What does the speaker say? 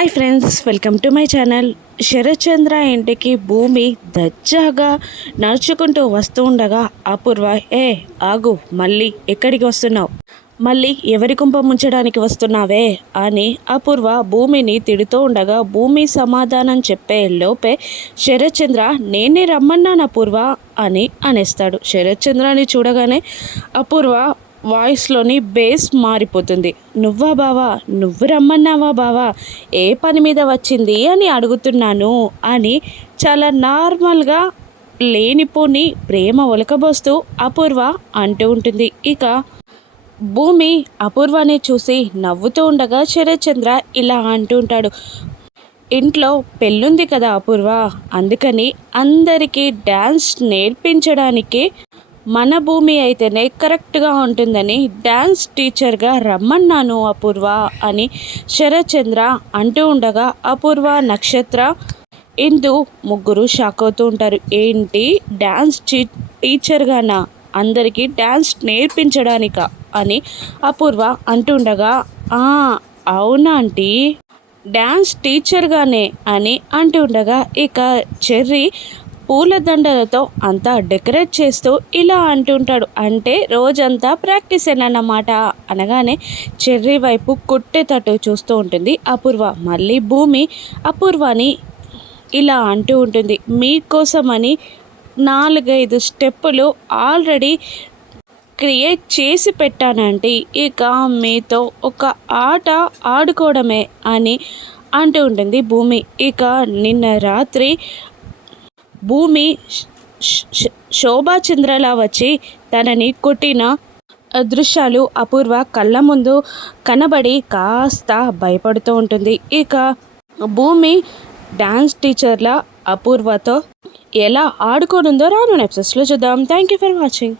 Hi friends, welcome to my channel. Sharatchandra ఇంటికి భూమి దర్జాగా నడుచుకుంటూ వస్తూ ఉండగా అపూర్వ, ఆగు, మళ్ళీ ఎక్కడికి వస్తున్నావు? మళ్ళీ ఎవరి కుంప ముంచడానికి వస్తున్నావే అని అపూర్వ భూమిని తిడుతూ ఉండగా భూమి సమాధానం చెప్పే లోపే శరత్చంద్ర, నేనే రమ్మన్నాను అపూర్వ అని అనేస్తాడు. శరత్చంద్రని చూడగానే అపూర్వ వాయిస్లోని బేస్ మారిపోతుంది. నువ్వా బావా, నువ్వు రమ్మన్నావా బావా, ఏ పని మీద వచ్చింది అని అడుగుతున్నాను అని చాలా నార్మల్గా లేనిపోని ప్రేమ ఒలకబోస్తూ అపూర్వ అంటూ ఉంటుంది. ఇక భూమి అపూర్వని చూసి నవ్వుతూ ఉండగా శరత్చంద్ర ఇలా అంటూ ఉంటాడు. ఇంట్లో పెళ్ళుంది కదా అపూర్వ, అందుకని అందరికీ డ్యాన్స్ నేర్పించడానికి మన భూమి అయితేనే కరెక్ట్గా ఉంటుందని డ్యాన్స్ టీచర్గా రమ్మన్నాను అపూర్వ అని శరత్చంద్ర అంటూ ఉండగా అపూర్వ, నక్షత్ర, ఇందు ముగ్గురు షాక్ అవుతూ ఉంటారు. ఏంటి, డ్యాన్స్ టీచర్గానా, అందరికీ డ్యాన్స్ నేర్పించడానికా అని అపూర్వ అంటుండగా, అవునా ఆంటీ, డ్యాన్స్ టీచర్గానే అని అంటుండగా ఇక చెర్రీ పూలదండలతో అంతా డెకరేట్ చేస్తూ ఇలా అంటుంటాడు. అంటే రోజంతా ప్రాక్టీస్ అన్నమాట అనగానే చెర్రీ వైపు కొట్టేటట్టు చూస్తూ ఉంటుంది అపూర్వ. మళ్ళీ భూమి అపూర్వని ఇలా అంటూ ఉంటుంది. మీకోసమని 4-5 స్టెప్పులు ఆల్రెడీ క్రియేట్ చేసి పెట్టానంటే ఇక మీతో ఒక ఆట ఆడుకోవడమే అని అంటూ ఉంటుంది భూమి. ఇక నిన్న రాత్రి భూమి శోభాచంద్రలా వచ్చి తనని కొట్టిన దృశ్యాలు అపూర్వ కళ్ళ ముందు కనబడి కాస్త భయపడుతూ ఉంటుంది. ఇక భూమి డ్యాన్స్ టీచర్ల అపూర్వతో ఎలా ఆడుకోనుందో రాను ఎపిసోడ్స్లో చూద్దాం. Thank you for watching.